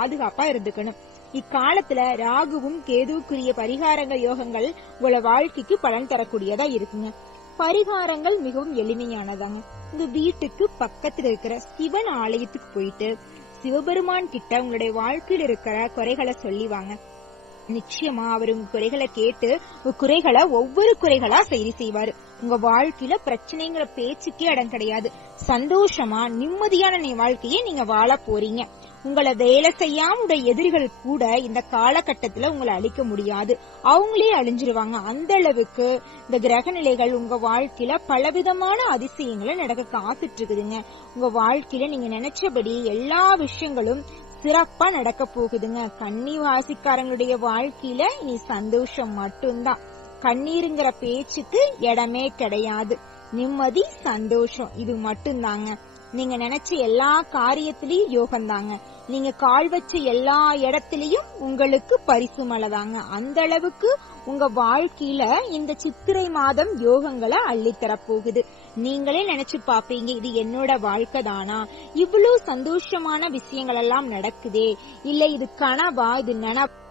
பாதுகாப்பா இருந்துக்கணும். இக்காலத்துல ராகுவும் கேதுவுக்குரிய பரிகாரங்கள் யோகங்கள் உங்கள வாழ்க்கைக்கு பலன் தரக்கூடியதா இருக்குங்க. பரிகாரங்கள் மிகவும் எளிமையானதாங்க. உங்க வீட்டுக்கு பக்கத்துல இருக்கிற சிவன் ஆலயத்துக்கு போயிட்டு சிவபெருமான் கிட்ட உங்களுடைய வாழ்க்கையில் இருக்கிற குறைகளை சொல்லி வாங்க. நிச்சயமா அவர் உங்க குறைகளை கேட்டு உங்க குறைகளை ஒவ்வொரு குறைகளா சரி செய்வாரு. உங்க வாழ்க்கையில பிரச்சனைங்கிற பேச்சுக்கே இடம் கிடையாது. சந்தோஷமா நிம்மதியான வாழ்க்கையை நீங்க வாழ போறீங்க. உங்களை வேலை செய்யாம எதிரிகள் கூட இந்த காலகட்டத்துல உங்களை அழிக்க முடியாது, அவங்களே அழிஞ்சிருவாங்க. அந்த அளவுக்கு இந்த கிரக நிலைகள் உங்க வாழ்க்கையில பலவிதமான அதிசயங்களை நடக்க காத்துட்டு இருக்குதுங்க. உங்க வாழ்க்கையில நீங்க நினைச்சபடி எல்லா விஷயங்களும் சிறப்பா நடக்க போகுதுங்க. கன்னி வாசிக்காரங்களுடைய வாழ்க்கையில இனி சந்தோஷம் மட்டும்தான். கண்ணீருங்கிற பேச்சுக்கு இடமே கிடையாது. நிம்மதி, சந்தோஷம், இது மட்டும்தாங்க. நீங்க நினைச்ச எல்லா காரியத்திலயும் யோகம்தாங்க. நீங்க கால் வச்ச எல்லா இடத்திலயும் உங்களுக்கு பரிசு மழைதாங்க. அந்த அளவுக்கு உங்க வாழ்க்கையில இந்த சித்திரை மாதம் யோகங்களை அள்ளித்தர போகுது. நீங்களே நினைச்சு பாப்பீங்க, இது என்னோட வாழ்க்கை தானா, இவ்வளவு சந்தோஷமான விஷயங்கள் எல்லாம் நடக்குதே, இல்ல இது கனவா, இது நினைப்பா